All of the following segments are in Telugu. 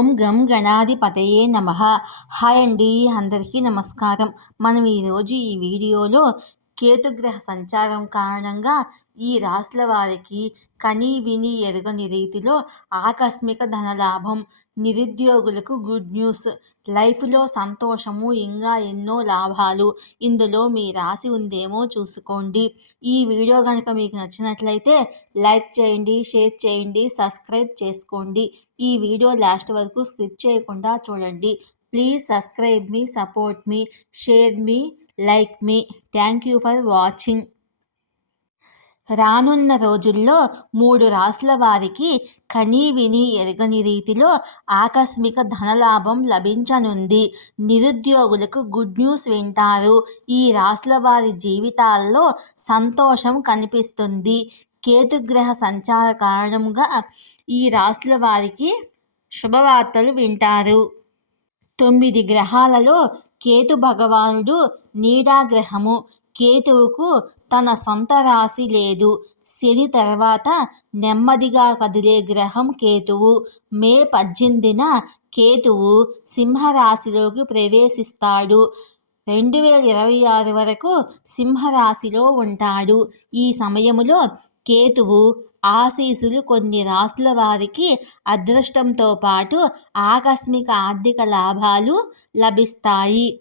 ఓం గం గణాధిపతయే నమ. హాయ్ అండి అందరికీ నమస్కారం. మనం ఈరోజు ఈ వీడియోలో కేతుగ్రహ సంచారం కారణంగా ఈ రాశుల వారికి కని విని ఎరుగని రీతిలో ఆకస్మిక ధనలాభం నిరుద్యోగులకు గుడ్ న్యూస్ లైఫ్లో సంతోషము ఇంకా ఎన్నో లాభాలు ఇందులో మీ రాసి ఉందేమో చూసుకోండి. ఈ వీడియో కనుక మీకు నచ్చినట్లయితే లైక్ చేయండి షేర్ చేయండి సబ్స్క్రైబ్ చేసుకోండి. ఈ వీడియో లాస్ట్ వరకు స్కిప్ చేయకుండా చూడండి. ప్లీజ్ సబ్స్క్రైబ్ మీ సపోర్ట్ మీ షేర్ మీ like me. Thank you for watching. రానున్న రోజుల్లో మూడు రాసుల వారికి కనీ విని ఎరగని రీతిలో ఆకస్మిక ధనలాభం లభించనుంది. నిరుద్యోగులకు గుడ్ న్యూస్ వింటారు. ఈ రాసుల వారి జీవితాల్లో సంతోషం కనిపిస్తుంది. కేతుగ్రహ సంచార కారణంగా ఈ రాసుల వారికి శుభవార్తలు వింటారు. తొమ్మిది గ్రహాలలో కేతు భగవానుడు నీడాగ్రహము. కేతువుకు తన సొంత రాశి లేదు. శని తర్వాత నెమ్మదిగా కదిలే గ్రహం కేతువు. మే పద్దెనిమిదిన కేతువు సింహరాశిలోకి ప్రవేశిస్తాడు. రెండు వేల ఇరవై ఆరు వరకు సింహరాశిలో ఉంటాడు. ఈ సమయంలో కేతువు ఆశీసులు కొన్ని రాసుల వారికి అదృష్టంతో పాటు ఆకస్మిక ఆర్థిక లాభాలు లభిస్తాయి.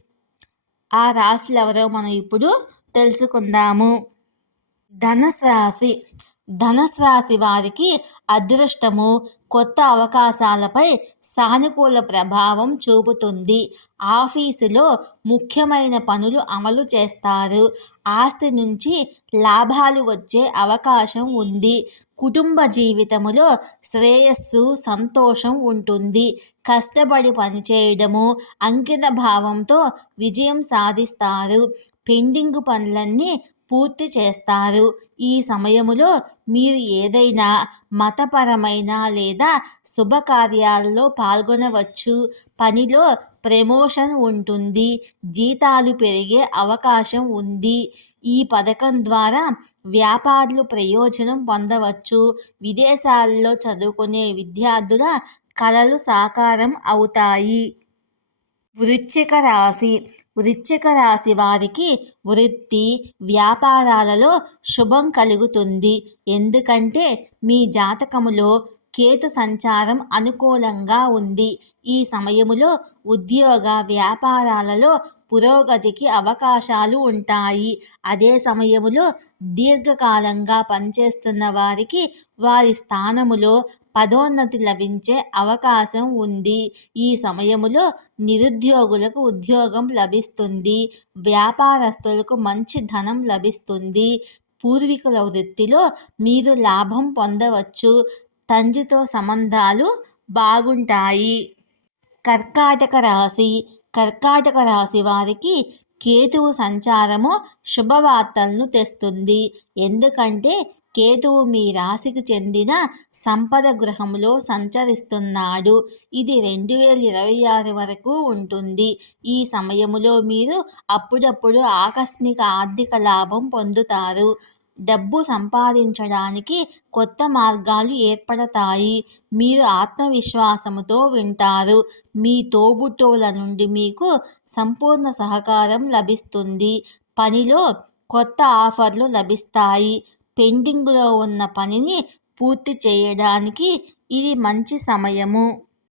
ఆ రాశులు ఎవరో మనం ఇప్పుడు తెలుసుకుందాము. ధనసు రాశి ధనసు రాశి వారికి అదృష్టము కొత్త అవకాశాలపై సానుకూల ప్రభావం చూపుతుంది. ఆఫీసులో ముఖ్యమైన పనులు అమలు చేస్తారు. ఆస్తి నుంచి లాభాలు వచ్చే అవకాశం ఉంది. కుటుంబ జీవితములో శ్రేయస్సు సంతోషం ఉంటుంది. కష్టపడి పనిచేయడము అంకిత భావంతో విజయం సాధిస్తారు. పెండింగ్ పనులన్నీ పూర్తి చేస్తారు. ఈ సమయములో మీరు ఏదైనా మతపరమైన లేదా శుభకార్యాల్లో పాల్గొనవచ్చు. పనిలో ప్రమోషన్ ఉంటుంది. జీతాలు పెరిగే అవకాశం ఉంది. ఈ పథకం ద్వారా వ్యాపారులు ప్రయోజనం పొందవచ్చు. విదేశాల్లో చదువుకునే విద్యార్థుల కళలు సాకారం అవుతాయి. వృశ్చిక రాశి వృశ్చిక రాశి వారికి వృత్తి వ్యాపారాలలో శుభం కలుగుతుంది. ఎందుకంటే మీ జాతకములో కేతు సంచారం అనుకూలంగా ఉంది. ఈ సమయములో ఉద్యోగ వ్యాపారాలలో పురోగతికి అవకాశాలు ఉంటాయి. అదే సమయములో దీర్ఘకాలంగా పనిచేస్తున్న వారికి వారి స్థానములో పదోన్నతి లభించే అవకాశం ఉంది. ఈ సమయంలో నిరుద్యోగులకు ఉద్యోగం లభిస్తుంది. వ్యాపారస్తులకు మంచి ధనం లభిస్తుంది. పూర్వీకుల వృత్తిలో మీరు లాభం పొందవచ్చు. తండ్రితో సంబంధాలు బాగుంటాయి. కర్కాటక రాశి. కర్కాటక రాశి వారికి కేతువు సంచారము శుభవార్తలను తెస్తుంది. ఎందుకంటే కేతువు మీ రాశికి చెందిన సంపద గృహంలో సంచరిస్తున్నాడు. ఇది రెండు వేల ఇరవై ఆరు వరకు ఉంటుంది. ఈ సమయంలో మీరు అప్పుడప్పుడు ఆకస్మిక ఆర్థిక లాభం పొందుతారు. డబ్బు సంపాదించడానికి కొత్త మార్గాలు ఏర్పడతాయి. మీరు ఆత్మవిశ్వాసముతో వింటారు. మీ తోబుట్టువుల నుండి మీకు సంపూర్ణ సహకారం లభిస్తుంది. పనిలో కొత్త ఆఫర్లు లభిస్తాయి. పెండింగ్లో ఉన్న పనిని పూర్తి చేయడానికి ఇది మంచి సమయము.